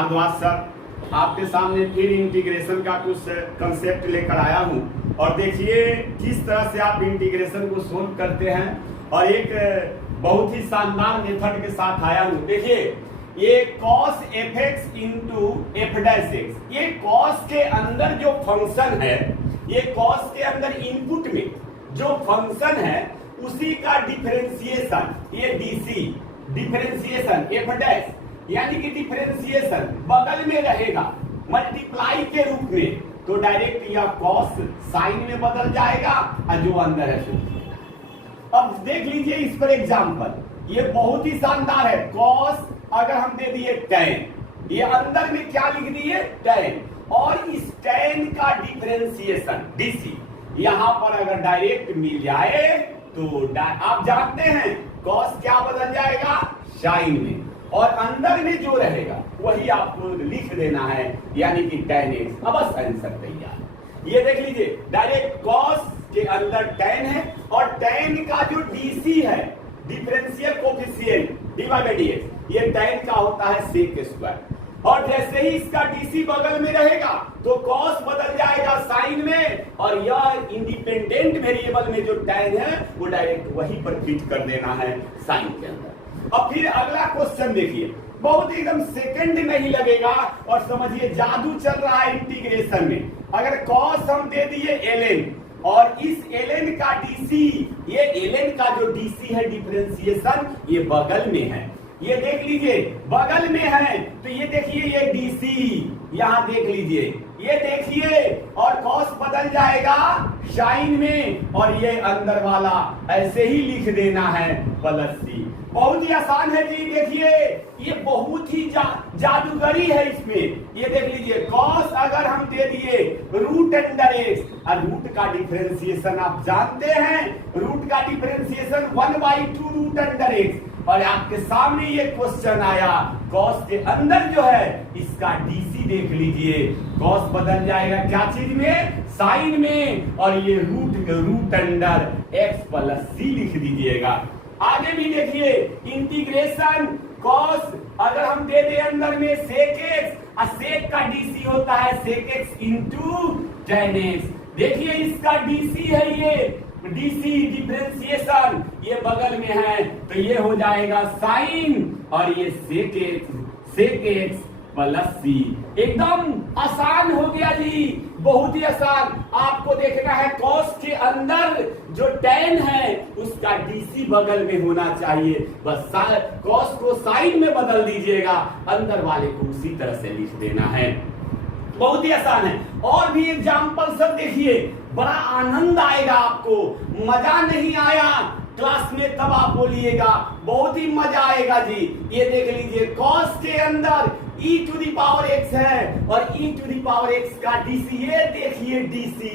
Bhardwaj sir आपके सामने फिर इंटीग्रेशन का कुछ कंसेप्ट लेकर आया हूं और देखिए किस तरह से आप इंटीग्रेशन को सोल्व करते हैं और एक बहुत ही शानदार मेथड के साथ आया हूं। देखिए ये cos fx into F dash x, ये cos के अंदर जो फंक्शन है, ये cos के अंदर इनपुट में जो फंक्शन है उसी का डिफरेंशिएशन, ये डीसी डिफरेंशिएशन एफ डैश यानी कि डिफरेंशिएशन बगल में रहेगा मल्टीप्लाई के रूप में, तो डायरेक्ट यह cos साइन में बदल जाएगा और जो अंदर है सो। अब देख लीजिए इस पर एग्जांपल, ये बहुत ही शानदार है। cos अगर हम दे दिए tan, ये अंदर में क्या लिख दिए tan, और इस tan का डिफरेंशिएशन डीसी यहां पर अगर डायरेक्ट मिल जाए तो आप जानते हैं cos क्या बदल जाएगा साइन में, और अंदर में जो रहेगा वही आपको लिख देना है यानी कि tan x। अब बस आंसर तैयार। ये देख लीजिए डायरेक्ट cos के अंदर tan है और tan का जो dc है differential coefficient divide by dx, ये tan का होता है sec स्क्वायर, और जैसे ही इसका dc बगल में रहेगा तो cos बदल जाएगा साइन में, और यह इंडिपेंडेंट वेरिएबल में जो tan है वो डायरेक्ट वहीं पर फिट कर देना है साइन के अंदर। अब फिर अगला क्वेश्चन देखिए, बहुत एकदम सेकंड नहीं लगेगा और समझिए जादू चल रहा है इंटीग्रेशन में। अगर cos हम दे दिए ln और इस ln का dc, ये ln का जो dc है डिफरेंशिएशन ये बगल में है, ये देख लीजिए बगल में है, तो ये देखिए ये dc यहां देख लीजिए, ये देखिए, और cos बदल जाएगा साइन में, और ये अंदर वाला ऐसे ही लिख देना है प्लस c। बहुत ही आसान है जी। देखिए ये बहुत ही जादूगरी है इसमें। ये देख लीजिए cos अगर हम दे दिए रूट अंडर x, और रूट का डिफरेंशिएशन आप जानते हैं, रूट का डिफरेंशिएशन 1/2 रूट अंडर x, और आपके सामने ये क्वेश्चन आया cos के अंदर जो है इसका dc देख लीजिए, cos बदल जाएगा क्या चीज में साइन में, और ये root under x plus c लिख दीजिएगा। आगे भी देखिए इंटीग्रेशन cos अगर हम दे दे अंदर में sec x, और sec का dc होता है sec x into tan x। देखिए इसका dc है, ये dc डिफरेंशिएशन ये बगल में है, तो ये हो जाएगा साइन, और ये sec x प्लस c। एकदम आसान हो गया जी, बहुत ही आसान। आपको देखना है cos के अंदर जो tan है उसका dc बगल में होना चाहिए, बस cos को साइन में बदल दीजिएगा, अंदर वाले को उसी तरह से लिख देना है। बहुत ही आसान है। और भी एग्जाम्पल सब देखिए, बड़ा आनंद आएगा आपको। मजा नहीं आया क्लास में तब आप बोलिएगा, बहुत ही मजा आएगा जी। ये देख लीजिए cos के अंदर e to the power x है, और e to the power x का dc, ये देखिए dc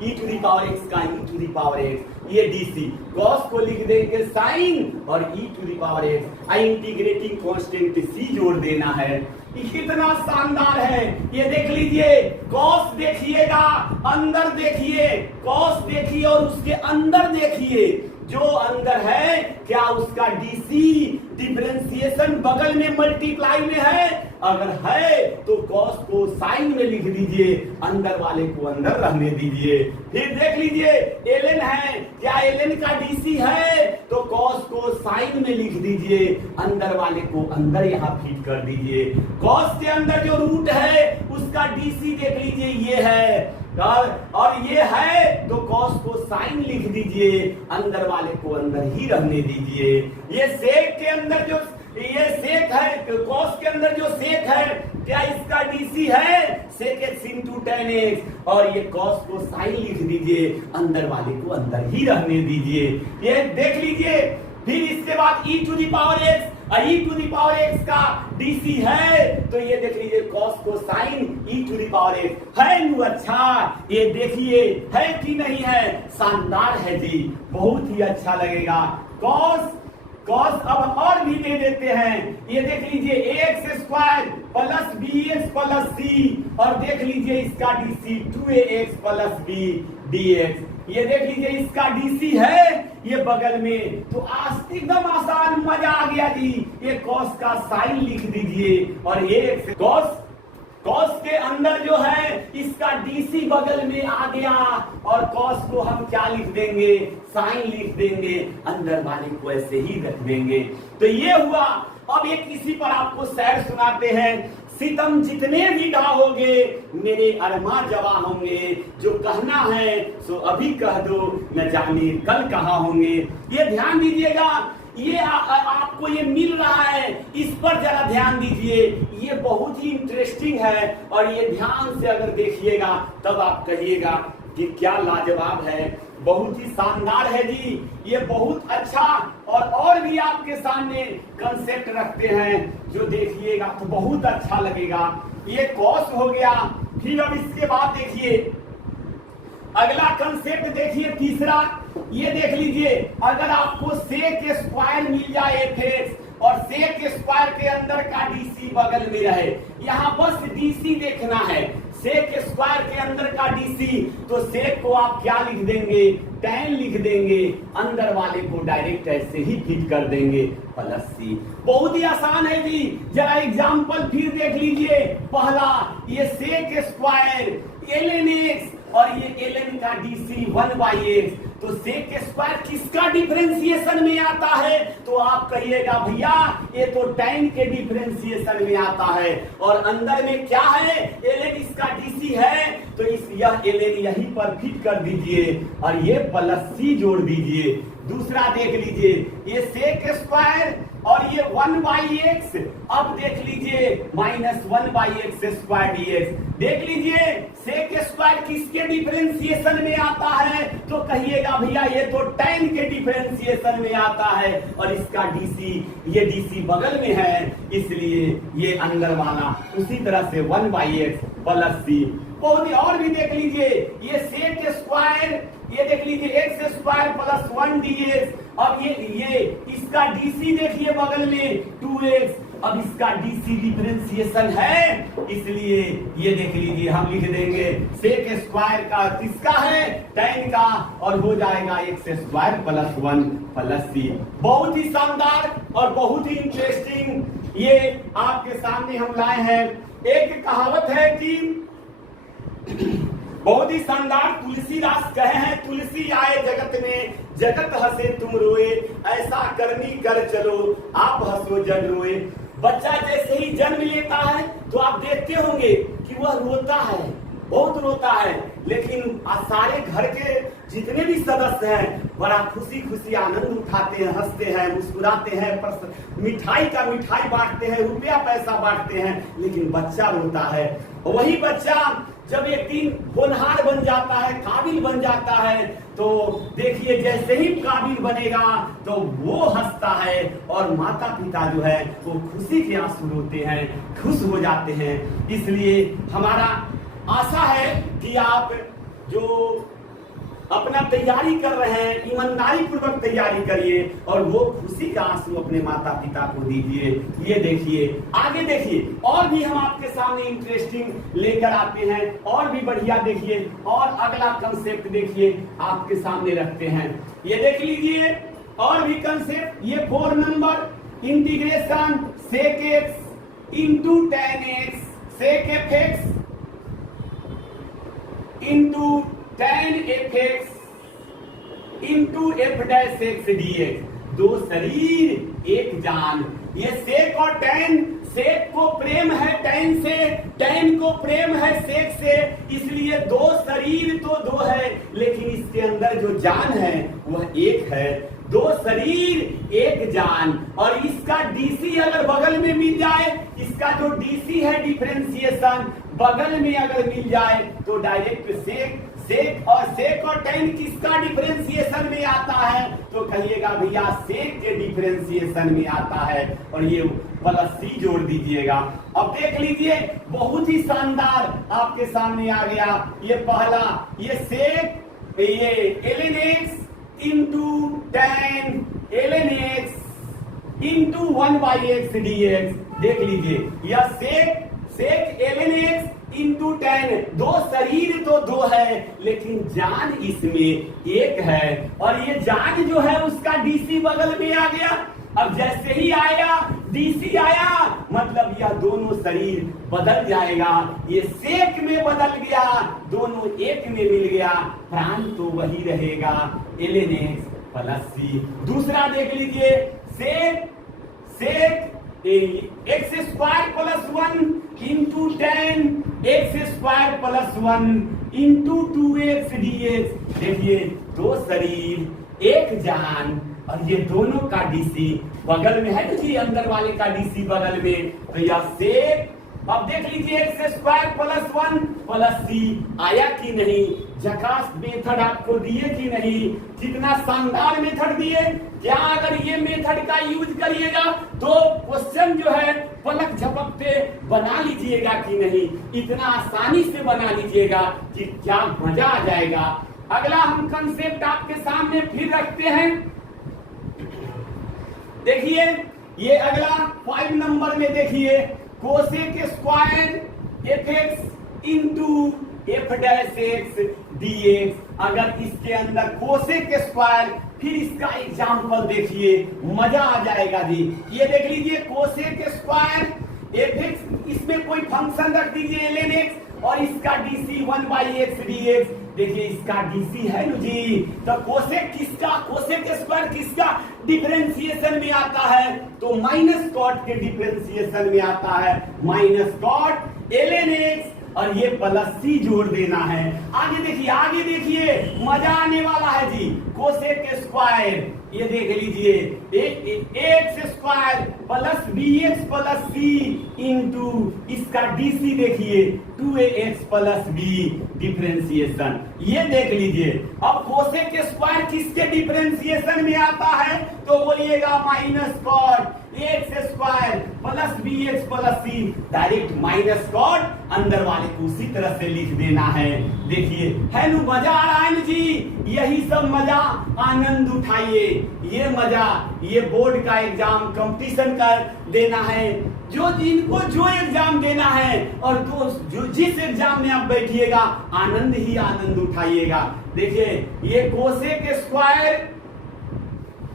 e to the power x का e to the power x, ये dc cos को लिख देंगे साइन, और e to the power x integrating constant c जोड़ देना है। कितना शानदार है। ये देख लीजिए cos देखिएगा, अंदर देखिए cos देखिए, और उसके अंदर देखिए जो अंदर है क्या उसका dc डिफरेंशिएशन बगल में मल्टीप्लाई में है, अगर है तो cos को साइन में लिख दीजिए, अंदर वाले को अंदर रहने दीजिए। फिर देख लीजिए ln है, क्या ln का dc है, तो cos को साइन में लिख दीजिए, अंदर वाले को अंदर यहाँ फिट कर दीजिए। cos के अंदर जो रूट है उसका dc देख लीजिए ये है, और ये है तो cos को साइन लिख दीजिए, अंदर वाले को अंदर ही रहने दीजिए। ये sec के अंदर जो ये sec है, cos के अंदर जो sec है क्या इसका dc है sec x into tan x, और ये cos को साइन लिख दीजिए, अंदर वाले को अंदर ही रहने दीजिए। ये देख लीजिए। फिर इसके बाद e to the power x, e to the power x का dc है, तो ये देख लीजिए cos को sine e to the power x है नु। अच्छा ये देखिए है कि नहीं है, शानदार है जी, बहुत ही अच्छा लगेगा। cos अब और भी दे देते हैं, ये देख लीजिए ax square plus bx plus c, और देख लीजिए इसका dc 2ax plus b dx। ये देख लीजिए इसका डीसी है ये बगल में, तो एकदम आसान, मजा आ गया जी। ये कॉस का साइन लिख दीजिए और ये कॉस के अंदर जो है इसका डीसी बगल में आ गया और कॉस को हम क्या लिख देंगे, साइन लिख देंगे, अंदर वाले को ऐसे ही रख देंगे। तो ये हुआ। अब एक इसी पर आपको शेर सुनाते हैं। सितम जितने भी ढाओगे मेरे अरमा जवा होंगे, जो कहना है सो अभी कह दो, न जाने कल कहाँ होंगे। ये ध्यान दीजिएगा, ये आपको ये मिल रहा है, इस पर जरा ध्यान दीजिए। ये बहुत ही इंटरेस्टिंग है और ये ध्यान से अगर देखिएगा तब आप कहिएगा कि क्या लाजवाब है, बहुत ही शानदार है जी। ये बहुत अच्छा और भी आपके सामने कंसेप्ट रखते हैं जो देखिएगा तो बहुत अच्छा लगेगा। ये कॉस हो गया। फिर अब इसके बाद देखिए अगला कंसेप्ट, देखिए तीसरा, ये देख लीजिए, अगर आपको सेक स्क्वायर मिल जाए एफ और सेक स्क्वायर के अंदर का डीसी बगल में रहे, यहाँ बस डीसी देखना है, सेक स्क्वायर के अंदर का डीसी, तो सेक को आप क्या लिख देंगे, tan लिख देंगे, अंदर वाले को डायरेक्ट ऐसे ही फिट कर देंगे प्लस सी। बहुत ही आसान है जी। जरा एग्जांपल फिर देख लीजिए। पहला, ये सेक स्क्वायर ln x और ये ln का डीसी 1/x, तो सेक स्क्वायर किसका डिफरेंशिएशन में आता है, तो आप कहिएगा भैया ये तो tan के डिफरेंशिएशन में आता है और अंदर में क्या है, ln इसका डीसी है, तो यह ln यहीं पर फिट कर दीजिए और ये प्लस सी जोड़ दीजिए। दूसरा देख लीजिए, ये सेक स्क्वायर और ये 1/x, अब देख लीजिए -1/x स्क्वायर dx। देख लीजिए सेक स्क्वायर किसके डिफरेंशिएशन में आता है, तो कहिएगा भैया ये तो tan के डिफरेंशिएशन में आता है और इसका डीसी, ये डीसी बगल में है, इसलिए ये अंदर वाला उसी तरह से 1/x प्लस सी। बहुत ही और भी देख लीजिए, ये सेक स्क्वायर, ये देख लीजिए x स्क्वायर प्लस 1 dx, अब ये इसका डीसी देखिए बगल में 2x, अब इसका डीसी डिफरेंशिएशन है, इसलिए ये देख लीजिए हम लिख देंगे सेक स्क्वायर का किसका है, tan का, और हो जाएगा x स्क्वायर प्लस 1 प्लस सी। बहुत ही शानदार और बहुत ही इंटरेस्टिंग ये आपके सामने हम लाए हैं। एक कहावत है कि बहुत ही शानदार, तुलसीदास कहे हैं, तुलसी आए जगत में जगत हंसे तुम रोए, ऐसा करनी कर चलो आप हंसो जन रोए। बच्चा जैसे ही जन्म लेता है तो आप देखते होंगे कि वह रोता है, बहुत रोता है, लेकिन सारे घर के जितने भी सदस्य हैं बड़ा खुशी खुशी आनंद उठाते हैं, हंसते हैं, मुस्कुराते हैं, मिठाई का मिठाई बांटते हैं, रुपया पैसा बांटते हैं, लेकिन बच्चा रोता है। वही बच्चा जब एक दिन होनहार बन जाता है, काबिल बन जाता है, तो देखिए जैसे ही काबिल बनेगा तो वो हंसता है और माता पिता जो है वो खुशी के आंसू रोते हैं, खुश हो जाते हैं। इसलिए हमारा आशा है कि आप जो अपना तैयारी कर रहे हैं ईमानदारी पूर्वक तैयारी करिए और वो खुशी का आंसू अपने माता पिता को दीजिए। ये देखिए आगे देखिए और भी हम आपके सामने इंटरेस्टिंग लेकर आते हैं, और भी बढ़िया देखिए, और अगला कंसेप्ट देखिए आपके सामने रखते हैं। ये देख लीजिए और भी कंसेप्ट, ये 4 number integration sec x into tan x sec fx into tan fx into f dash x dx, दो शरीर एक जान। ये सेक और tan, सेक को प्रेम है tan से, tan को प्रेम है सेक से, इसलिए दो शरीर तो दो है, लेकिन इसके अंदर जो जान है वह एक है। दो शरीर एक जान, और इसका डीसी अगर बगल में मिल जाए, इसका जो डीसी है डिफरेंशिएशन बगल में अगर मिल जाए तो डायरेक्ट सेक और tan किसका डिफरेंशिएशन में आता है, तो कहिएगा भैया सेक के डिफरेंशिएशन में आता है, और ये प्लस सी जोड़ दीजिएगा। अब देख लीजिए बहुत ही शानदार आपके सामने आ गया। ये पहला, ये सेक, ये ln x into tan ln x into 1/x dx। देख लीजिए यह सेक ln x इंटू टेन। दो शरीर तो दो है लेकिन जान इसमें एक है, और ये जान जो है उसका डीसी बगल में आ गया। अब जैसे ही आया डीसी आया मतलब यह दोनों शरीर बदल जाएगा, ये सेक में बदल गया, दोनों एक में मिल गया, प्राण तो वही रहेगा ln x प्लस सी। दूसरा देख लीजिए, sec x square plus 1 into 10 x square plus 1 into 2x dx। देखिए दो शरीर एक जान, और ये दोनों का डीसी बगल में है जी, अंदर वाले का डीसी बगल में, तो यह सेक। अब देख लीजिए एक्स स्क्वायर प्लस 1 प्लस सी आया कि नहीं, झकास मेथड आपको दिए कि नहीं, कितना शानदार मेथड दिए। क्या अगर ये मेथड का यूज करिएगा तो क्वेश्चन जो है पलक झपकते बना लीजिएगा कि नहीं, इतना आसानी से बना लीजिएगा कि क्या मजा आ जाएगा। अगला हम कंसेप्ट आपके सामने फिर रखते हैं। देखिए ये अगला 5 नंबर में देखिए, cosec square F x into F dash x dx। अगर इसके अंदर कोसेक स्क्वायर, फिर इसका एग्जाम्पल देखिए, मजा आ जाएगा जी। ये देख लीजिए कोसेक स्क्वायर एफ एक्स, इसमें कोई फंक्शन रख दीजिए ln x, और इसका डीसी 1/x dx। देखिए इसका डीसी है ना जी, तो कोसेक किसका, कोसेक स्क्वायर किसका डिफरेंशिएशन में आता है, तो माइनस कॉट के डिफरेंशिएशन में आता है, माइनस कॉट ln x, और ये प्लस सी जोड़ देना है। आगे देखिए मजा आने वाला है जी। कोसेक स्क्वायर, ये देख लीजिए X square plus B X plus C into इसका डीसी देखिए 2ax प्लस बी डिफरेंशिएशन, ये देख लीजिए। अब कोसेक स्क्वायर किसके डिफरेंशिएशन में आता है, तो बोलिएगा minus cot x square plus B X plus C, direct minus cot, अंदर वाले को उसी तरह से लिख देना है। देखिए है नु, मजा आ रहा है ना जी, यही सब मजा आनंद उठाइए। ये मजा, ये बोर्ड का एग्जाम कंपटीशन कर देना है, जो जिनको जो एग्जाम देना है, और जो जिस एग्जाम में आप बैठिएगा आनंद ही आनंद उठाइएगा। देखिए ये कोसेक स्क्वायर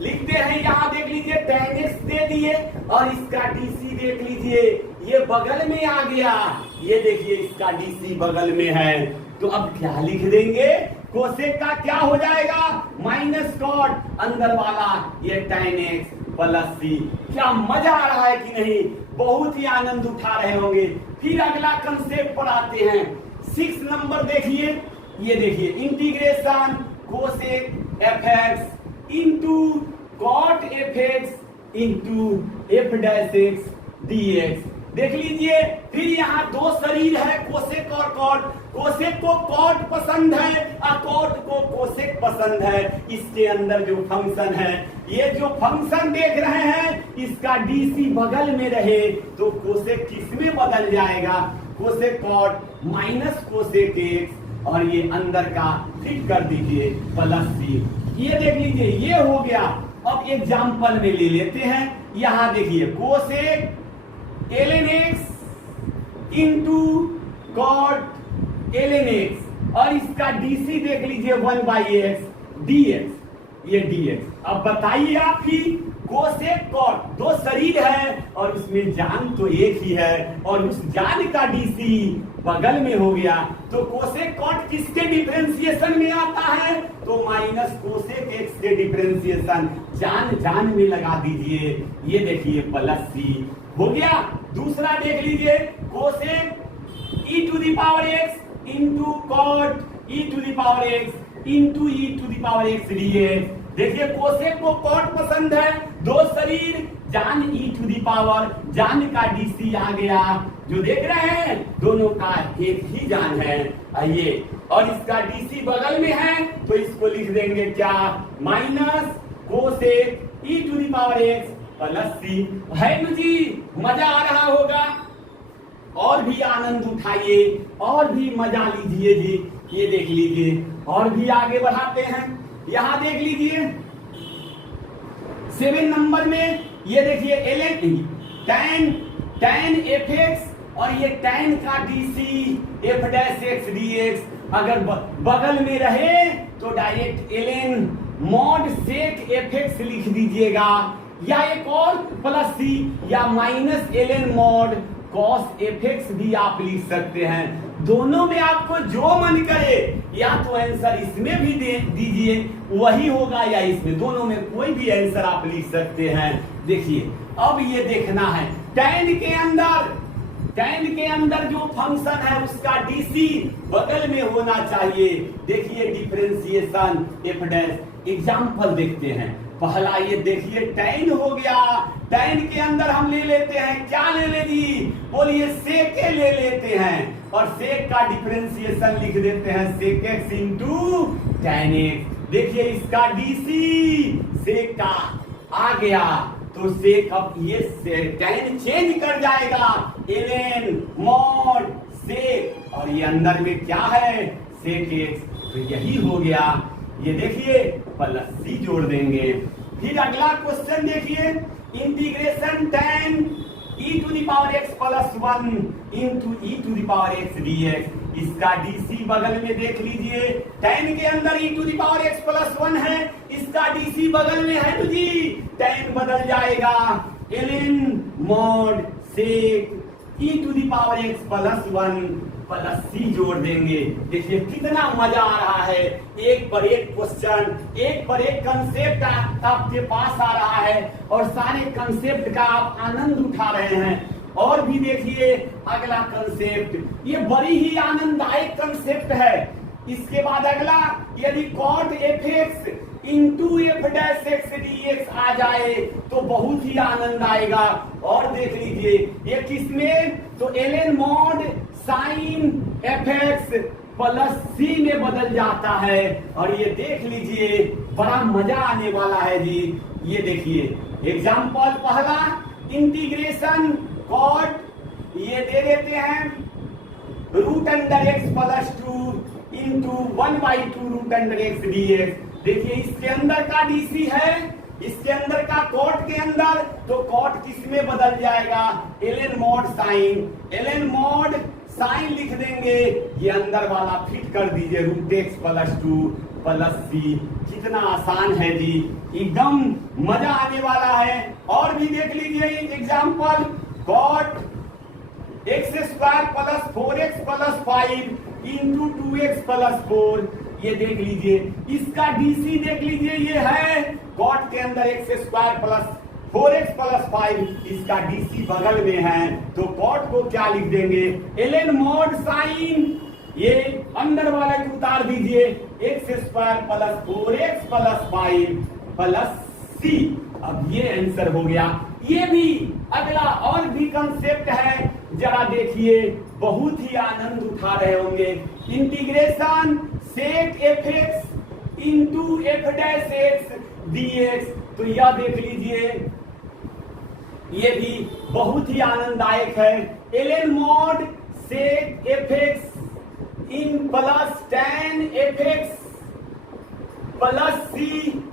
लिखते हैं, यहाँ देख लीजिए tan x दे दिए, और इसका डीसी देख लीजिए ये बगल में आ गया, ये देखिए इसका डीसी बगल में है, तो अब क्या लिख देंगे, कोसेक का क्या हो जाएगा, माइनस कॉट, अंदर वाला ये tan x प्लस सी। क्या मजा आ रहा है कि नहीं, बहुत ही आनंद उठा रहे होंगे। फिर अगला कंसेप्ट पर आते हैं, 6 नंबर देखिए, ये देखिए integration cosec f x into cot F x into F dash x dx। देख लीजिए फिर यहाँ दो शरीर है कोसेक और कॉट, कोसेक को कॉट पसंद है और कॉट को कोसेक पसंद है। इसके अंदर जो फंक्शन है, ये जो फंक्शन देख रहे हैं, इसका डीसी बगल में रहे तो कोसेक किसमें बदल जाएगा, cosec cot minus cosec x, और ये अंदर का फिट कर दीजिए प्लस सी। ये देख लीजिए ये हो गया। अब एग्जाम्पल में ले लेते हैं, यहां देखिए cosec ln x into cot ln x, और इसका डीसी देख लीजिए 1/x dx, ये dx। अब बताइए आप ही, कोसेक कॉट दो शरीर है और उसमें जान तो एक ही है, और उस जान का डीसी बगल में हो गया, तो कोसेक कॉट किसके डिफरेंशिएशन में आता है, तो माइनस कोसेक एक्स के डिफरेंशिएशन, जान में लगा दीजिए, ये देखिए प्लस सी हो गया। दूसरा देख लीजिए cosec E to the power x into cot e to the power x into e to the power x dx। देखिए कोसेक को कॉट पसंद है, दो शरीर, जान ई टू दी पावर, जान का डीसी आ गया, जो देख रहे हैं दोनों का एक ही जान है, आइए, और इसका डीसी बगल में है तो इसको लिख देंगे क्या, minus cosec E to the power X plus C. है ना जी, मजा आ रहा होगा, और भी आनंद उठाइए, और भी मजा लीजिए जी। ये देख लीजिए, और भी आगे बढ़ाते हैं, यहां देख लीजिए 7 नंबर में, ये देखिए tan f x और ये tan का DC f dash x D x अगर बगल में रहे तो direct ln mod sec f x लिख दीजिएगा, या एक और प्लस सी या minus ln mod cos f x भी आप लिख सकते हैं। दोनों में आपको जो मन करे, या तो आंसर इसमें भी दे दीजिए वही होगा, या इसमें, दोनों में कोई भी आंसर आप लिख सकते हैं। देखिए अब ये देखना है tan के अंदर जो फंक्शन है उसका डीसी बगल में होना चाहिए। देखिए डिफरेंशिएशन एफ डैश, एग्जाम्पल देखते हैं। पहला ये देखिए tan हो गया, tan के अंदर हम ले लेते हैं, क्या ले ले जी, बोलिए सेक ले लेते हैं, और सेक का डिफरेंशिएशन लिख देते हैं sec x into tan x. देखिए इसका डीसी सेक का आ गया, तो सेक अब ये tan चेंज कर जाएगा ln मॉड सेक, और ये अंदर में क्या है सेक एक्स, तो यही हो गया। ये देखिए प्लस सी जोड़ देंगे। फिर अगला क्वेश्चन देखिए, integration tan e to the power x plus 1 into e to the power x dx, इसका डीसी बगल में देख लीजिए, tan के अंदर e to the power x plus 1 है, इसका डीसी बगल में है जी, tan बदल जाएगा ln mod sec e to the power x plus 1 plus C जोड़ देंगे। देखिए कितना मजा आ रहा है, एक पर एक क्वेश्चन, एक पर एक कंसेप्ट आपके पास आ रहा है, और सारे कंसेप्ट का आप आनंद उठा रहे हैं। और भी देखिए अगला कंसेप्ट, ये बड़ी ही आनंददायक कंसेप्ट है। इसके बाद अगला, यदि cot F x into F dash x D X आ जाए तो बहुत ही आनंद आएगा। और देख लीजिए ये किसमें, तो ln mod sine f x plus c में बदल जाता है, और ये देख लीजिए बड़ा मजा आने वाला है जी। ये देखिए एग्जाम्पल पहला, इंटीग्रेशन कॉट, ये दे देते हैं root under x plus 2 into 1/2 root under x D x. देखिए इसके अंदर का डीसी है, इसके अंदर का कॉट के अंदर, तो कॉट किस में बदल जाएगा ln mod sign, ln mod sign लिख देंगे, ये अंदर वाला फिट कर दीजिए रूट एक्स प्लस 2 प्लस सी। कितना आसान है जी, एकदम मजा आने वाला है। और भी देख लीजिए example, cot x square plus 4x plus 5 into 2x plus 4, ये देख लीजिए इसका डीसी देख लीजिए, ये है कॉट के अंदर x square plus 4x plus 5, इसका डीसी बगल में है, तो कॉट को क्या लिख देंगे ln मॉड साइन, ये अंदर वाले को उतार दीजिए x square plus 4x plus 5 plus c. अब ये आंसर हो गया। ये भी अगला और भी कंसेप्ट है, जरा देखिए बहुत ही आनंद उठा रहे होंगे। Integration sec f x into F dash x D x, तो यह देख लीजिए ये भी बहुत ही आनंददायक है। ln mod sec f x in plus tan f x plus c,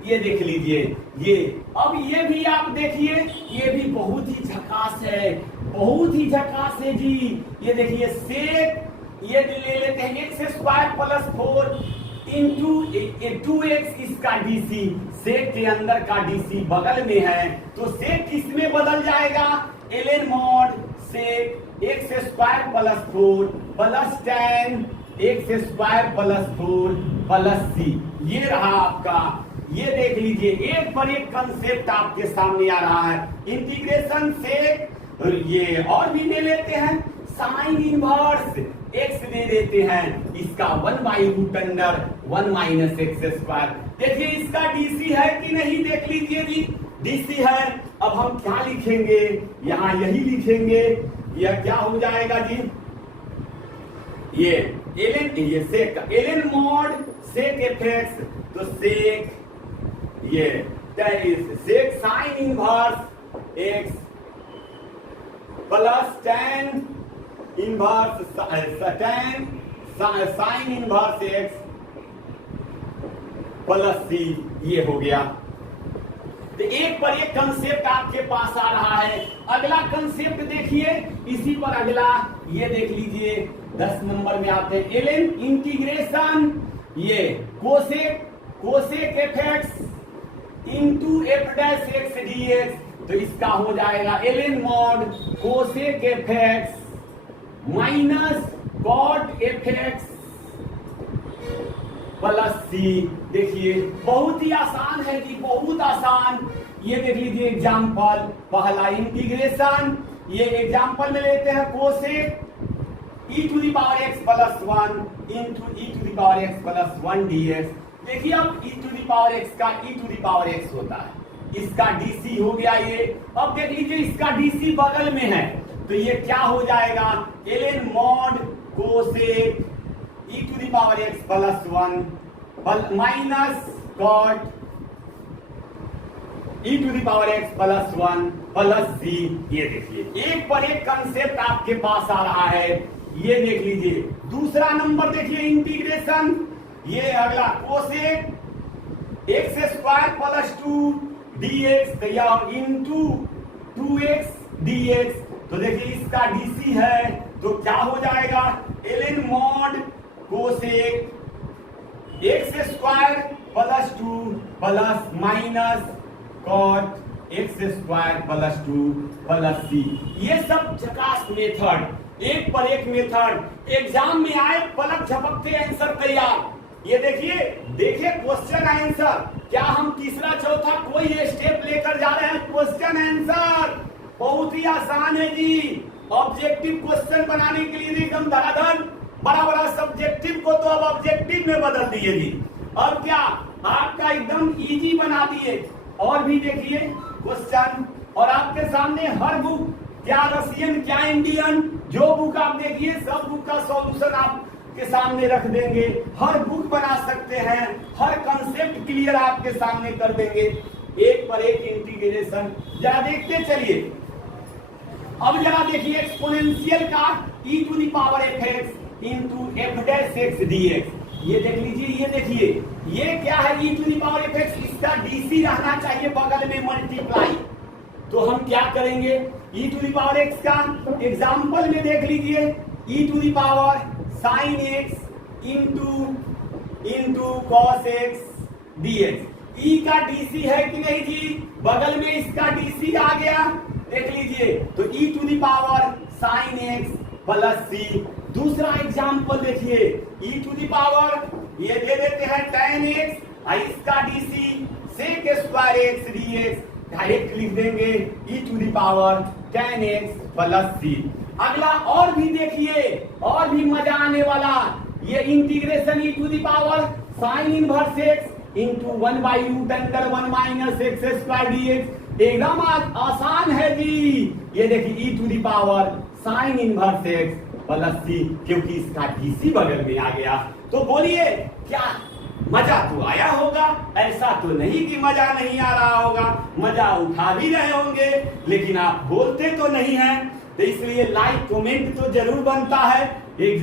ये देख लीजिए ये। अब ये भी आप देखिए, ये भी बहुत ही झकास है, बहुत ही झकास है जी। ये देखिए सेक, ये ले लेते हैं x square plus 4 into 2x, इसका डीसी सेक के अंदर का डीसी बगल में है, तो सेक किसमें बदल जाएगा ln mod sec x square plus 4 plus tan x square plus 4 plus c. ये रहा आपका, ये देख लीजिए एक पर एक कंसेप्ट आपके सामने आ रहा है। इंटीग्रेशन सेक, ये और भी ले लेते हैं साइन इनवर्स एक्स दे देते हैं, इसका 1/√1 माइनस एक्स स्क्वायर। देखिए इसका डीसी है कि नहीं, देख लीजिए जी डीसी है। अब हम क्या लिखेंगे, यहाँ यही लिखेंगे, यह क्या हो जाएगा जी, ये ln, ये सेक का ln mod sec f x, तो सेक ये sec sine inverse x plus tan inverse tan sine inverse x plus c, ये हो गया। तो एक पर एक कंसेप्ट आपके पास आ रहा है। अगला कंसेप्ट देखिए, इसी पर अगला ये देख लीजिए 10 नंबर में आते हैं एलएन इंटीग्रेशन, ये cosec fx into F dash x dx. तो इसका हो जाएगा ln mod cosec fx minus cot fx plus c. देखिए बहुत ही आसान है जी, बहुत आसान। ये देख लीजिए एग्जाम्पल, पहला इंटीग्रेशन, ये एग्जाम्पल में लेते हैं cosec e to the power x plus 1 into e to the power x plus 1 dx। देखिए अब e to the power x का e to the power x होता है, इसका dc हो गया ये। अब देख लीजिए इसका dc बगल में है, तो ये क्या हो जाएगा ln mod cosec e to the power x plus 1 minus cot e to the power x plus 1 plus c। ये देखिए एक पर एक कंसेप्ट आपके पास आ रहा है। ये देख लीजिए दूसरा नंबर देखिए इंटीग्रेशन, ये अगला cosec x square plus 2 dx into 2x dx। तो देखिए इसका dc है, तो क्या हो जाएगा ln mod cosec x square plus 2 plus minus cot x square plus 2 plus c. ये सब झकास मेथड, एक पर एक मेथड, एग्जाम में आए पलक झपकते आंसर तैयार। ये देखिए क्वेश्चन आंसर, क्या हम तीसरा चौथा कोई स्टेप लेकर जा रहे हैं? क्वेश्चन आंसर बहुत ही आसान है जी। ऑब्जेक्टिव क्वेश्चन बनाने के लिए एकदम धड़ाधड़, बड़ा बड़ा सब्जेक्टिव को तो अब ऑब्जेक्टिव में बदल दिए जी। अब क्या आपका एकदम इजी बना दिए। और भी देखिए क्वेश्चन, और आपके सामने हर बुक, क्या रशियन क्या इंडियन, जो बुक आप देखिए सब बुक का सॉल्यूशन आपके सामने रख देंगे। हर बुक बना सकते हैं, हर कंसेप्ट क्लियर आपके सामने कर देंगे। एक पर एक इंटीग्रेशन जरा देखते चलिए। अब जरा देखिए एक्सपोनेंशियल का e to the power fx into F dash x dx। ये देख लीजिए, ये देखिए ये क्या है e to the power fx, इसका dc रहना चाहिए बगल में मल्टीप्लाई। तो हम क्या करेंगे e to the power x का एग्जाम्पल में देख लीजिए e to the power sine x into cos x dx। e का dc है कि नहीं जी, बगल में इसका dc आ गया। देख लीजिए तो e to the power sine x plus c. दूसरा एग्जाम्पल देखिए e टू दी पावर ये दे देते हैं tan x, इसका dc sec square x dx। Direct लिख देंगे e to the power tan x plus c. अगला और भी देखिए, और भी मजा आने वाला, ये integration e to the power sine inverse x into root under 1 minus x square dx। एकदम आसान है जी। ये देखिए e to the power sine inverse x plus c, क्योंकि इसका डीसी बगल में आ गया। तो बोलिए क्या मजा तो आया होगा? ऐसा तो नहीं कि मजा नहीं आ रहा होगा, मजा उठा भी रहे होंगे, लेकिन आप बोलते तो नहीं हैं। तो इसलिए लाइक कमेंट तो जरूर बनता है। एक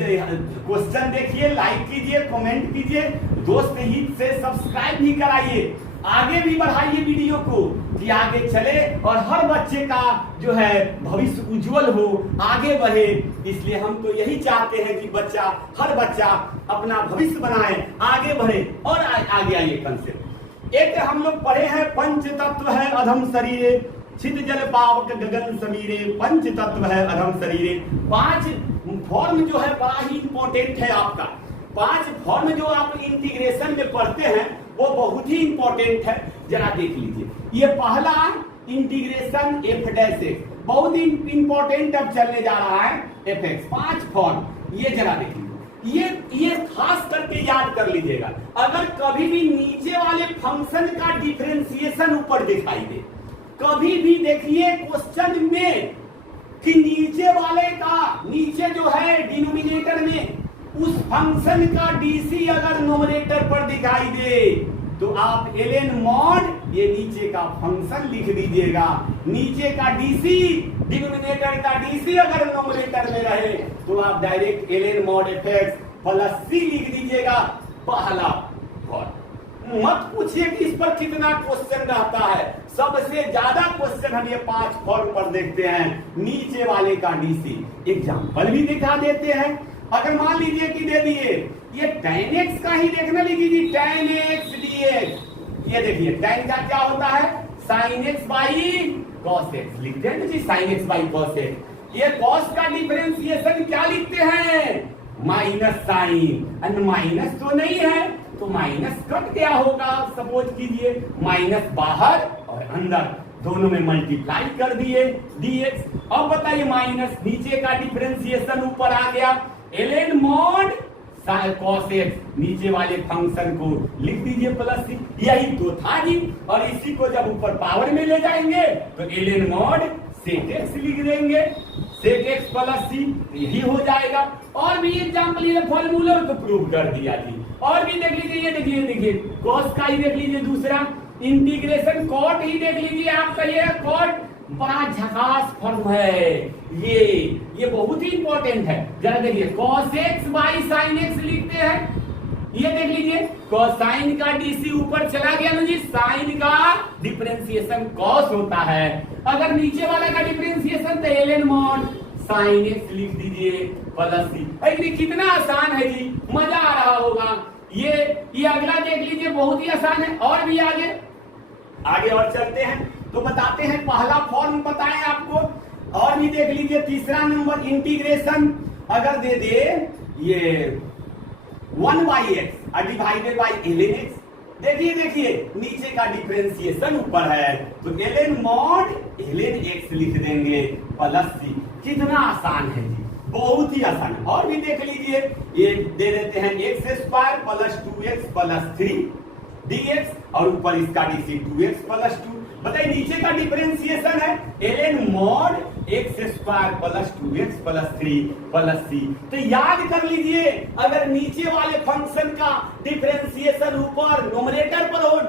क्वेश्चन देखिए, लाइक कीजिए, कमेंट कीजिए, दोस्त हित से सब्सक्राइब भी कराइए, आगे भी बढ़ाइए वीडियो को कि आगे चले और हर बच्चे का जो है भविष्य उज्जवल हो, आगे बढ़े। इसलिए हम तो यही चाहते हैं कि हर बच्चा अपना भविष्य बनाए, आगे बढ़े। और आगे आइए कंसेप्ट एक हम लोग पढ़े हैं, पंच तत्व है अधम शरीरे, छिद जल पावक गगन समीरे, पंच तत्व है अधम शरीरे। 5 फॉर्म जो है बड़ा ही इंपॉर्टेंट है आपका। 5 फॉर्म जो आप इंटीग्रेशन में पढ़ते हैं वो बहुत ही इंपॉर्टेंट है। जरा देख लीजिए, ये पहला इंटीग्रेशन एफ डैश एक्स, बहुत ही इंपॉर्टेंट अब चलने जा रहा है एफ एक्स। 5 फॉर्म ये जरा देख लीजिए, ये खास करके याद कर लीजिएगा। अगर कभी भी नीचे वाले फंक्शन का डिफरेंशिएशन ऊपर दिखाई दे, कभी भी देखिए क्वेश्चन में कि नीचे जो है डिनोमिनेटर में उस फंक्शन का डीसी अगर नोमिनेटर पर दिखाई दे तो आप ln मॉड ये नीचे का फंक्शन लिख दीजिएगा। नीचे का डीसी, डिनोमिनेटर का डीसी अगर नोमिनेटर में रहे तो आप direct ln mod fx plus c लिख दीजिएगा। पहला फॉर्म मत पूछिए कि इस पर कितना क्वेश्चन रहता है, सबसे ज्यादा क्वेश्चन हम ये 5 फॉर्म पर देखते हैं, नीचे वाले का डीसी। एग्जाम्पल भी दिखा देते हैं। अगर मान लीजिए कि दे दिए ये tan x का ही देखना, लीजिए जी tan x dx। ये देखिए tan का क्या होता है, sin x by cos x लिखते हैं जी, sin x by cos x। ये cos का डिफरेंशिएशन क्या लिखते हैं, माइनस साइन, और माइनस तो नहीं है तो माइनस कट गया होगा, सपोज कीजिए माइनस बाहर और अंदर दोनों में मल्टीप्लाई कर दिए dx। अब बताइए माइनस नीचे का डिफरेंशिएशन ऊपर आ गया, ln mod cos x, नीचे वाले फंक्शन को लिख दीजिए प्लस सी, यही तो था जी। और इसी को जब ऊपर पावर में ले जाएंगे तो ln mod sec x लिख देंगे, sec x प्लस सी, यही हो जाएगा। और भी एग्जाम्पल ये फॉर्मूला तो प्रूव कर दिया जी। और भी देख लीजिए, ये देखिए cos का ही देख लीजिए, दूसरा इंटीग्रेशन cot ही देख लीजिए, आपका ये cot बड़ा झकास फॉर्म है, ये बहुत ही इंपॉर्टेंट है। जरा देखिए cos x by sin x लिखते हैं, ये देख लीजिए कोसाइन का डीसी ऊपर चला गया ना जी, साइन का डिफरेंशिएशन cos होता है। अगर नीचे वाला का डिफरेंशिएशन तो ln mod sin x लिख दीजिए प्लस सी। ये कितना आसान है जी, मजा आ रहा होगा। ये अगला देख लीजिए, बहुत ही आसान है। और भी आगे और चलते हैं तो बताते हैं, पहला फॉर्म बताएं आपको। और भी देख लीजिए, तीसरा नंबर इंटीग्रेशन अगर दे दे ये 1/x divided by ln x। देखिए नीचे का डिफरेंशिएशन ऊपर है तो ln mod ln x लिख देंगे प्लस सी। कितना आसान है जी, बहुत ही आसान है। और भी देख लीजिए, ये दे देते हैं x² plus 2x plus 3 dx और ऊपर इसका डीसी 2x प्लस 2। बताइए नीचे का डिफरेंशिएशन है ln mod x² plus 2x plus 3 plus c। तो याद कर लीजिए, अगर नीचे वाले फंक्शन का डिफरेंशिएशन ऊपर नोमिनेटर पर हो,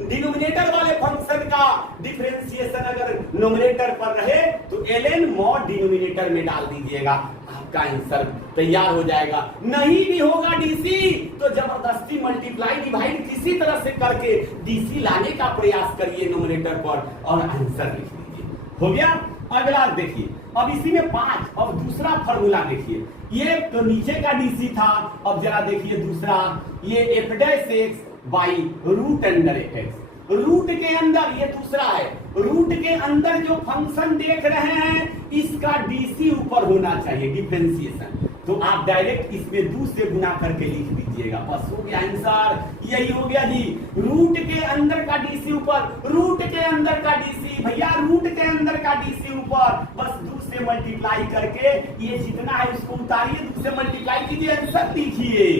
डिनोमिनेटर वाले फंक्शन का डिफरेंशिएशन अगर नोमिनेटर पर रहे तो ln mod डिनोमिनेटर में डाल दीजिएगा, आपका आंसर तैयार हो जाएगा। नहीं भी होगा डीसी तो जबरदस्ती मल्टीप्लाई डिवाइड किसी तरह से करके डीसी लाने का प्रयास करिए नोमिनेटर पर और आंसर लिख लीजिए। हो गया। अगला देखिए, अब इसी में 5 और दूसरा फॉर्मूला देखिए। ये तो नीचे का डीसी था, अब जरा देखिए दूसरा, ये f' by root under f। रूट के अंदर ये दूसरा है, रूट के अंदर जो फंक्शन देख रहे हैं इसका डीसी ऊपर होना चाहिए डिफरेंशिएशन। तो आप डायरेक्ट इसमें 2 से गुना करके लिख दीजिएगा, बस हो गया आंसर। यही हो गया जी, रूट के अंदर का डीसी ऊपर, रूट के अंदर का डीसी भैया, रूट के अंदर का डीसी ऊपर, बस 2 से मल्टीप्लाई करके ये जितना है उसको उतारिए, 2 से मल्टीप्लाई कीजिए, आंसर लिखिए।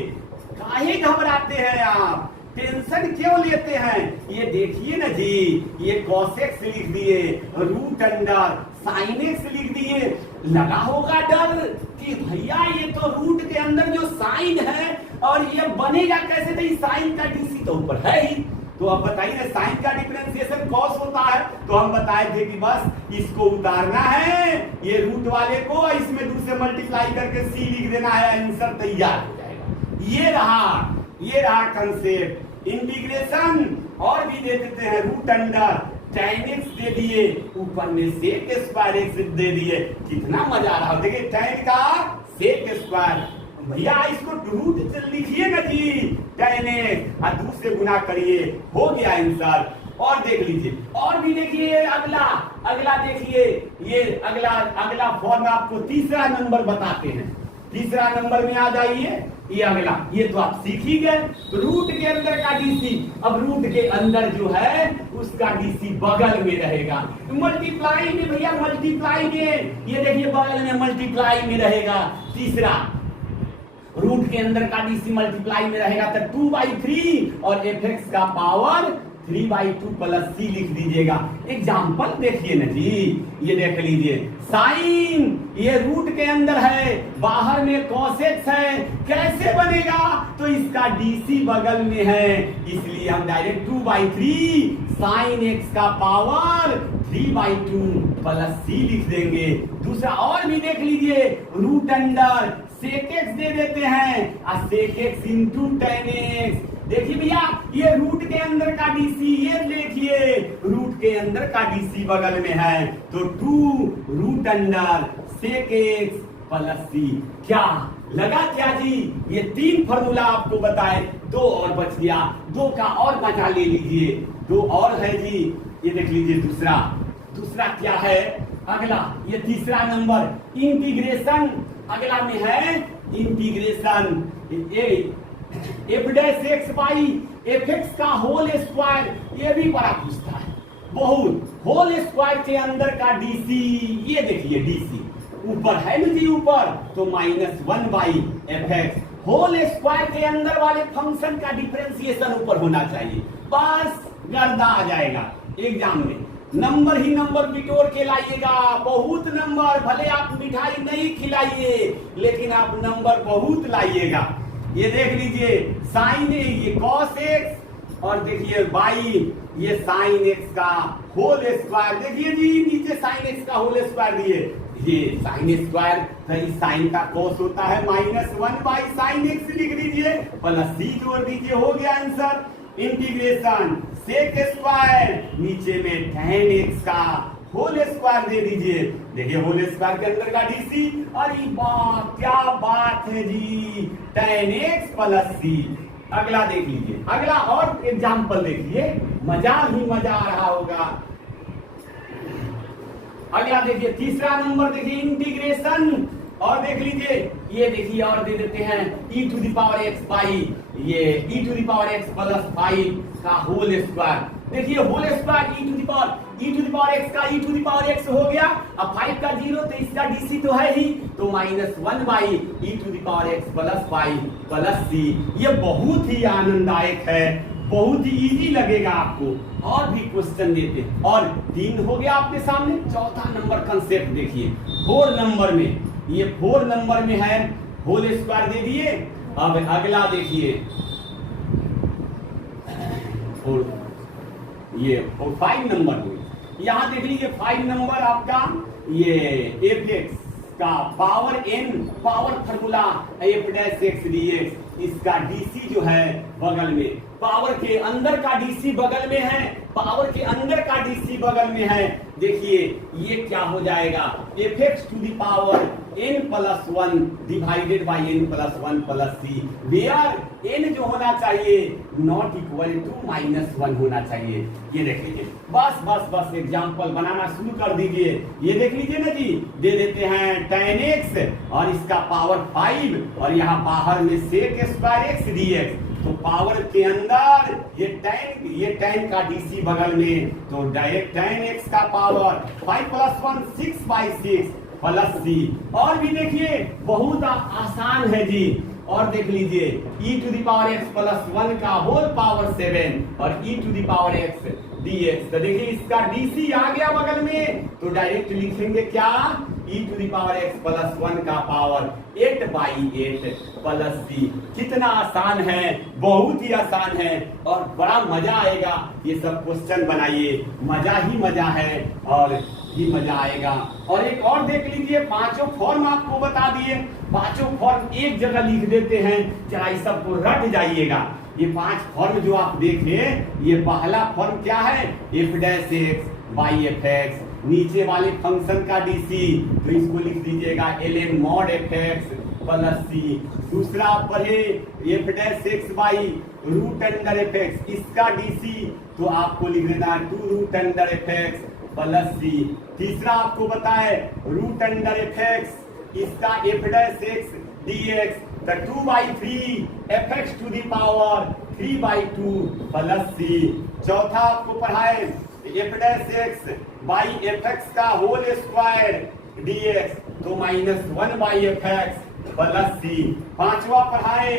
काहे घबराते हैं आप, टेंशन क्यों लेते हैं? ये देखिए ना जी, ये cos x लिख दिए, रूट अंडर sin x लिख दिए। लगा होगा डर कि भैया ये तो रूट के अंदर जो साइन है और ये बनेगा कैसे, तो साइन का डीसी तो ऊपर है ही। तो अब बताइए साइन का डिफरेंशिएशन cos होता है, तो हम बताए थे कि बस इसको उतारना है, ये रूट वाले को इसमें 2 से मल्टीप्लाई करके c लिख देना है, आंसर तैयार हो जाएगा। ये रहा कंसेप्ट इंटीग्रेशन। और भी दे देते हैं, रूट अंडर tan x दे दिए, ऊपर में sec स्क्वायर x दे दिए। कितना मजा आ रहा है, देखिए tan का sec स्क्वायर, भैया इसको रूट लिखिए ना जी, tan x और 2 से गुना करिए, हो गया आंसर। और देख लीजिए, और भी देखिए अगला देखिए, ये अगला फॉर्म आपको तीसरा नंबर बताते हैं। तीसरा नंबर में आ जाइए, ये अगला, ये तो आप सीख ही गए, रूट के अंदर का डीसी। अब रूट के अंदर जो है उसका डीसी बगल में रहेगा, मल्टीप्लाई में भैया, मल्टीप्लाई में, ये देखिए बगल में मल्टीप्लाई में रहेगा। तीसरा, रूट के अंदर का डीसी मल्टीप्लाई में रहेगा तो 2/3 और fx का पावर 3/2 प्लस c लिख दीजिएगा। एग्जाम्पल देखिए ना जी, ये देख लीजिए, साइन ये रूट के अंदर है, बाहर में cos x है, कैसे बनेगा, तो इसका डीसी बगल में है, इसलिए हम डायरेक्ट 2/3 साइन x का पावर 3/2 प्लस c लिख देंगे। दूसरा और भी देख लीजिए, रूट अंडर sec x दे देते हैं और sec x into tan x, देखिए भैया, ये रूट के अंदर का डीसी, ये देखिए रूट के अंदर का डीसी बगल में है, तो 2 root under sec x plus c. क्या लगा क्या जी? ये 3 फॉर्मूला आपको बताए, 2 और बच गया, 2 का और मजा ले लीजिए, 2 और है जी। ये देख लीजिए दूसरा क्या है? अगला ये तीसरा नंबर इंटीग्रेशन, अगला में है integration f dash x by f x का होल स्क्वायर। ये भी बड़ा पूछता है बहुत। होल स्क्वायर के अंदर का डीसी, ये देखिए डीसी ऊपर है ना जी, ऊपर तो -1 by f x. Whole square के अंदर वाले फंक्शन का डिफरेंशिएशन ऊपर होना चाहिए, बस गर्दा आ जाएगा एग्जाम में। नंबर ही नंबर बिटोर के लाइएगा, बहुत नंबर, भले आप मिठाई नहीं खिलाइए लेकिन आप नंबर बहुत लाइएगा। ये देख लीजिए साइन ये कॉस एक्स और देखिए बाई ये साइन एक्स का होल स्क्वायर। देखिए जी नीचे साइन एक्स का होल स्क्वायर दिए, ये साइन स्क्वायर तो साइन का कॉस होता है -1 बाई साइन एक्स लिख दीजिए, प्लस सी जोड़ दीजिए, हो गया आंसर। इंटीग्रेशन सेक स्क्वायर नीचे में tan एक्स का होल स्क्वायर दे दीजिए। देखिए होल स्क्वायर के अंदर का डीसी, अरे वाह क्या बात है जी, tan एक्स प्लस सी। अगला देख लीजिए, अगला और एग्जाम्पल देखिए, मजा ही मजा आ रहा होगा। अगला देखिए तीसरा नंबर, देखिए इंटीग्रेशन, और देख लीजिए ये देखिए और दे देते हैं e to the power x by ये e to the power x plus 5 का होल स्क्वायर। देखिए whole square e to the power x का e to the power x हो गया। अब 5 का 0 तो इसका डीसी तो है ही, तो -1 by e to the power x plus 5 plus c. ये बहुत ही आनंददायक है, बहुत ही इजी लगेगा आपको। और भी क्वेश्चन देते हैं, और 3 हो गया आपके सामने। चौथा नंबर कंसेप्ट देखिए 4 नंबर में, ये 4 नंबर में है, होल स्क्वायर दे दिए। अब अगला देखिए ये 5 नंबर हुई, यहां देख लीजिए 5 नंबर आपका ये एफ एक्स का power n power formula F dash x D x, इसका डीसी जो है बगल में, पावर के अंदर का डीसी बगल में है, पावर के अंदर का डीसी बगल में है। देखिए ये क्या हो जाएगा, f x to the power n plus 1 divided by n plus 1 plus C, where n जो होना चाहिए नॉट इक्वल टू -1 होना चाहिए। ये देख लीजिए, बस एग्जाम्पल बनाना शुरू कर दीजिए। ये देख लीजिए ना जी, दे देते हैं tan x और इसका पावर 5 और यहाँ बाहर में sec स्क्वायर x dx, तो पावर के अंदर ये tan का डीसी बगल में, तो डायरेक्ट tan x का power 5 plus 1 6 by 6 plus C. और भी देखिए बहुत आसान है जी, और देख लीजिए e to the power x plus 1 का होल पावर 7 और e to the power x dx। तो देखिए इसका डीसी आ गया बगल में, तो डायरेक्ट लिखेंगे क्या, e to the power x plus 1 का पावर 8 बाई 8 प्लस सी। कितना आसान है, बहुत ही आसान है और बड़ा मजा आएगा। ये सब क्वेश्चन बनाइए, मजा ही मजा है और ही मजा आएगा। और एक और देख लीजिए, 5 फॉर्म आपको बता दिए, 5 फॉर्म एक जगह लिख देते हैं, चाहे सबको रट जाइएगा। ये 5 फॉर्म जो आप देखे, ये पहला फॉर्म क्या है, f dash x by f x, नीचे वाले फंक्शन का डीसी, तो इसको लिख दीजिएगा ln mod f x plus c. दूसरा आप पढ़े f dash x by root under f x, इसका डीसी तो आपको लिख देना 2 root under f x plus c. तीसरा आपको बताए रूट अंडर एफ एक्स, इसका f dash x D x, तो 2 by 3 f x to the power 3 by 2 plus c. चौथा आपको पढ़ाए f dash x by f x का होल स्क्वायर डी एक्स, तो -1 by f x plus c. पांचवा पढ़ाए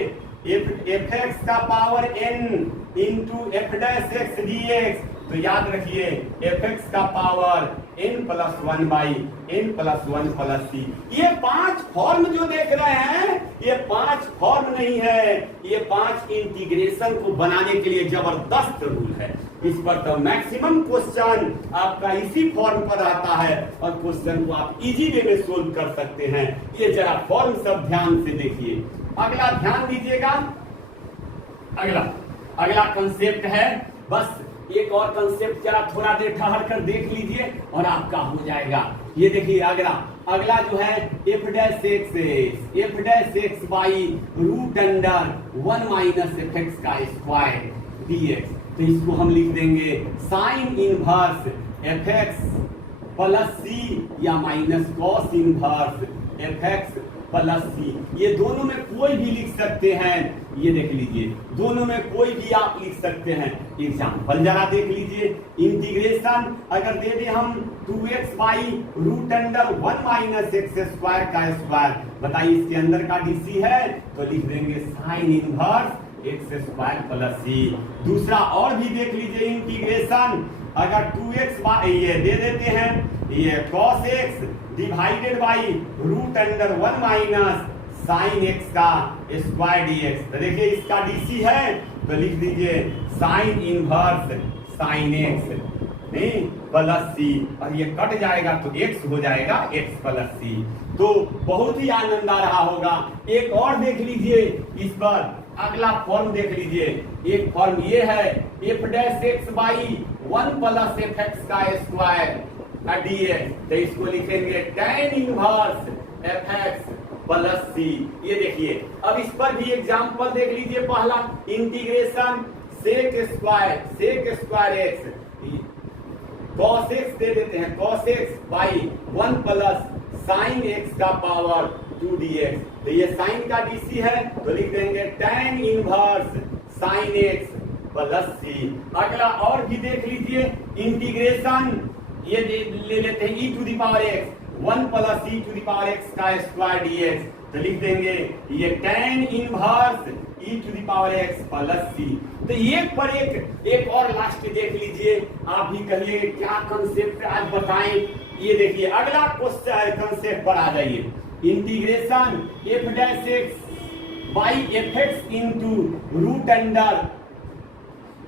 f x का power n into F dash x D x, तो याद रखिए एफ एक्स का power n plus 1 by n plus 1 plus c. ये 5 फॉर्म जो देख रहे हैं, ये 5 फॉर्म नहीं है, ये 5 इंटीग्रेशन को बनाने के लिए जबरदस्त रूल है। इस पर तो मैक्सिमम क्वेश्चन आपका इसी फॉर्म पर आता है और क्वेश्चन को आप इजी वे में सोल्व कर सकते हैं। ये जरा फॉर्म सब ध्यान से देखिए। अगला ध्यान दीजिएगा, अगला अगला कंसेप्ट है, बस एक और कंसेप्ट जरा थोड़ा देर ठहर कर देख लीजिए और आपका हो जाएगा। ये देखिए अगला जो है f dash x by root under 1 minus f x का स्क्वायर dx। तो इसको हम लिख देंगे sine inverse f x plus सी या minus cos inverse f x plus c. ये दोनों में कोई भी लिख सकते हैं, ये देख लीजिए दोनों में कोई भी आप लिख सकते हैं। एग्जाम्पल जरा देख लीजिए, इंटीग्रेशन अगर दे दे हम 2x by root under 1 minus x square का स्क्वायर, बताइए इसके अंदर का डीसी है तो लिख देंगे sine inverse x square plus c. दूसरा और भी देख लीजिए इंटीग्रेशन, अगर 2x बाई ये दे देते हैं ये cos x divided by root under 1 minus sine x का स्क्वायर dx। तो देखिए इसका डीसी है तो लिख दीजिए साइन इनवर्स साइन एक्स नहीं प्लस सी, और ये कट जाएगा तो x हो जाएगा x प्लस सी। तो बहुत ही आनंद आ रहा होगा। एक और देख लीजिए इस पर, अगला फॉर्म देख लीजिए, एक फॉर्म ये है f dash x by 1 plus f x का स्क्वायर dx। तो इसको लिखेंगे tan inverse f x plus c. ये देखिए अब इस पर भी एग्जांपल देख लीजिए, पहला integration sec square x cos x दे देते हैं cos x by 1 plus sine x का पावर 2 dx। तो ये साइन का डीसी है तो लिख देंगे tan inverse sine x plus c. अगला और भी देख लीजिए इंटीग्रेशन, ये ले लेते हैं e to the power x 1 plus e to the power x का स्क्वायर dx। तो लिख देंगे ये tan inverse e to the power x plus c. तो एक पर एक और लास्ट देख लीजिए, आप भी कहिए क्या कंसेप्ट आज बताएं। ये देखिए अगला क्वेश्चन कंसेप्ट पर आ जाइए, integration f dash x by f x into root under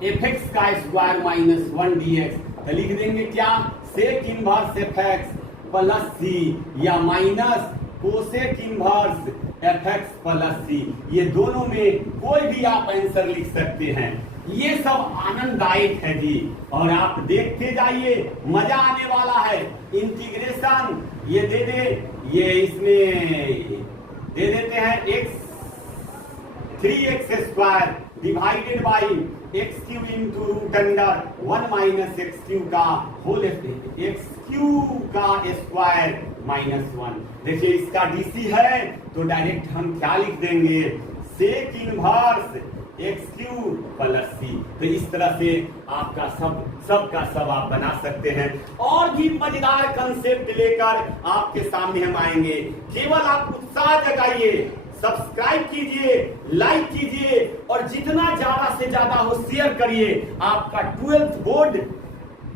f x का स्क्वायर माइनस 1 dx। तो लिख देंगे क्या sec inverse f x plus सी या minus cosec inverse f x plus c. ये दोनों में कोई भी आप आंसर लिख सकते हैं। ये सब आनंददायक है जी, और आप देखते जाइए मजा आने वाला है। इंटीग्रेशन ये दे दे, ये इसमें दे देते हैं x 3x square divided by x cube into root under 1 minus x cube का होल एक्स क्यूब का स्क्वायर माइनस 1। देखिए इसका डीसी है तो डायरेक्ट हम क्या लिख देंगे sec inverse x cube plus c. तो इस तरह से आपका सब का सब आप बना सकते हैं। और भी मजेदार कंसेप्ट लेकर आपके सामने हम आएंगे। केवल आप उत्साह जगाइए, सब्सक्राइब कीजिए, लाइक कीजिए और जितना ज्यादा से ज्यादा हो शेयर करिए। आपका 12th बोर्ड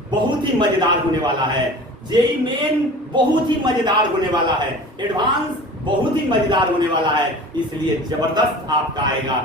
बहुत ही मजेदार होने वाला है, जेई मेन बहुत ही मजेदार होने वाला है, एडवांस बहुत ही मजेदार होने वाला है, इसलिए जबरदस्त आपका आएगा।